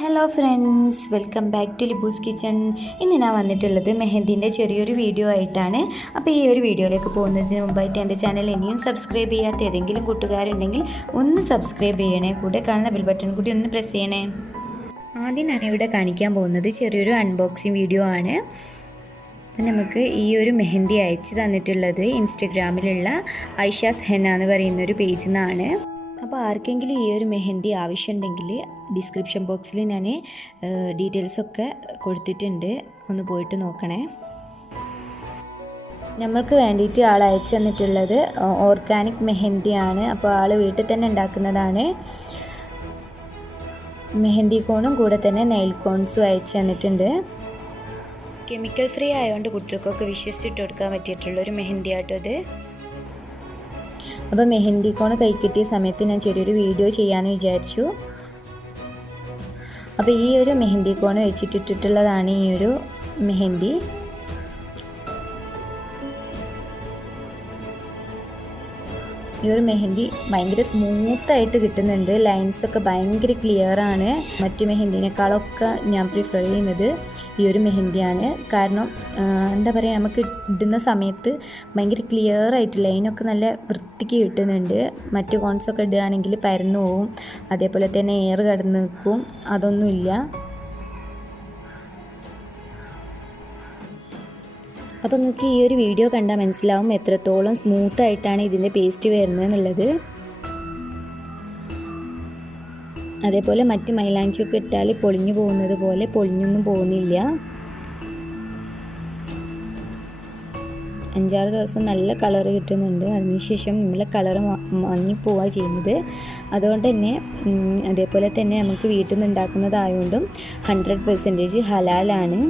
Hello friends, welcome back to Libu's kitchen. ഇന്ന് ഞാൻ വന്നിട്ടുള്ളത് മെഹന്തിൻ്റെ ചെറിയൊരു വീഡിയോ ആയിട്ടാണ്. അപ്പോൾ ഈ ഒരു വീഡിയോയിലേക്ക് പോകുന്നതിന് മുമ്പായിട്ട് എൻ്റെ ചാനൽ ഇനിയും സബ്സ്ക്രൈബ് ചെയ്യാത്ത ഏതെങ്കിലും കൂട്ടുകാരുണ്ടെങ്കിൽ ഒന്ന് സബ്സ്ക്രൈബ് ചെയ്യണേ, കൂടെ കാണുന്ന ബെൽ ബട്ടൺ കൂടി ഒന്ന് പ്രസ് ചെയ്യണേ. ആദ്യം ഞാൻ ഇവിടെ കാണിക്കാൻ പോകുന്നത് ചെറിയൊരു അൺബോക്സിങ് വീഡിയോ ആണ്. അപ്പം നമുക്ക് ഈ ഒരു മെഹന്തി അയച്ച് തന്നിട്ടുള്ളത് ഇൻസ്റ്റഗ്രാമിലുള്ള ഐഷാസ് ഹെന്ന എന്ന് പറയുന്നൊരു പേജിൽ നിന്നാണ്. അപ്പോൾ ആർക്കെങ്കിലും ഈ ഒരു മെഹന്തി ആവശ്യമുണ്ടെങ്കിൽ ഡിസ്ക്രിപ്ഷൻ ബോക്സിൽ ഞാൻ ഡീറ്റെയിൽസൊക്കെ കൊടുത്തിട്ടുണ്ട്, ഒന്ന് പോയിട്ട് നോക്കണേ. നമ്മൾക്ക് വേണ്ടിയിട്ട് ആൾ അയച്ചു തന്നിട്ടുള്ളത് ഓർഗാനിക് മെഹന്തിയാണ്. അപ്പോൾ ആൾ വീട്ടിൽ തന്നെ ഉണ്ടാക്കുന്നതാണ്. മെഹന്തി കോണും കൂടെ തന്നെ നെയിൽ കോൺസും അയച്ചു തന്നിട്ടുണ്ട്. കെമിക്കൽ ഫ്രീ ആയതുകൊണ്ട് കുട്ടികൾക്കൊക്കെ വിശ്വസിച്ചിട്ട് കൊടുക്കാൻ പറ്റിയിട്ടുള്ളൊരു മെഹന്തി ആട്ടോ ഇത്. അപ്പോൾ മെഹന്തി കോൺ കൈ കിട്ടിയ സമയത്ത് ഞാൻ ചെറിയൊരു വീഡിയോ ചെയ്യാമെന്ന് വിചാരിച്ചു. അപ്പോൾ ഈ ഒരു മെഹന്തി കോൺ വെച്ചിട്ടിട്ടുള്ളതാണ് ഈ ഒരു മെഹന്തി. ഈ ഒരു മെഹന്തി ഭയങ്കര സ്മൂത്തായിട്ട് കിട്ടുന്നുണ്ട്. ലൈൻസൊക്കെ ഭയങ്കര ക്ലിയറാണ്. മറ്റ് മെഹന്തിനേക്കാളൊക്കെ ഞാൻ പ്രിഫർ ചെയ്യുന്നത് ഈ ഒരു മെഹന്തിയാണ്. കാരണം എന്താ പറയുക, നമുക്ക് ഇടുന്ന സമയത്ത് ഭയങ്കര ക്ലിയറായിട്ട് ലൈനൊക്കെ നല്ല വൃത്തിക്ക് കിട്ടുന്നുണ്ട്. മറ്റ് കോൺസൊക്കെ ഇടുകയാണെങ്കിൽ പരന്നു പോവും, അതേപോലെ തന്നെ എയർ കടന്ന് നിൽക്കും. അതൊന്നുമില്ല. അപ്പോൾ നിങ്ങൾക്ക് ഈ ഒരു വീഡിയോ കണ്ടാൽ മനസ്സിലാവും എത്രത്തോളം സ്മൂത്തായിട്ടാണ് ഇതിൻ്റെ പേസ്റ്റ് വരുന്നത് എന്നുള്ളത്. അതേപോലെ മറ്റ് മൈലാഞ്ചിയൊക്കെ ഇട്ടാൽ പൊളിഞ്ഞു പോകുന്നത് പോലെ പൊളിഞ്ഞൊന്നും പോകുന്നില്ല. 5-6 ദിവസം നല്ല കളർ കിട്ടുന്നുണ്ട്. അതിനുശേഷം നമ്മളെ കളർ മങ്ങിപ്പോവുക ചെയ്യുന്നത്. അതുകൊണ്ട് തന്നെ അതേപോലെ തന്നെ നമുക്ക് വീട്ടിൽ നിന്ന് ഉണ്ടാക്കുന്നതായതുകൊണ്ടും 100% ഹലാലാണ്.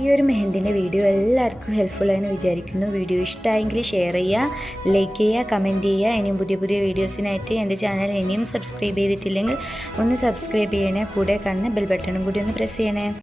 ഈ ഒരു മെഹന്തിൻ്റെ വീഡിയോ എല്ലാവർക്കും ഹെൽപ്ഫുള്ളായെന്ന് വിചാരിക്കുന്നു. വീഡിയോ ഇഷ്ടമായെങ്കിൽ ഷെയർ ചെയ്യുക, ലൈക്ക് ചെയ്യുക, കമൻറ്റ് ചെയ്യുക. ഇനിയും പുതിയ പുതിയ വീഡിയോസിനായിട്ട് എൻ്റെ ചാനൽ ഇനിയും സബ്സ്ക്രൈബ് ചെയ്തിട്ടില്ലെങ്കിൽ ഒന്ന് സബ്സ്ക്രൈബ് ചെയ്യണേ. കൂടെ കാണുന്ന ബെൽ ബട്ടണും കൂടി ഒന്ന് പ്രസ് ചെയ്യണേ.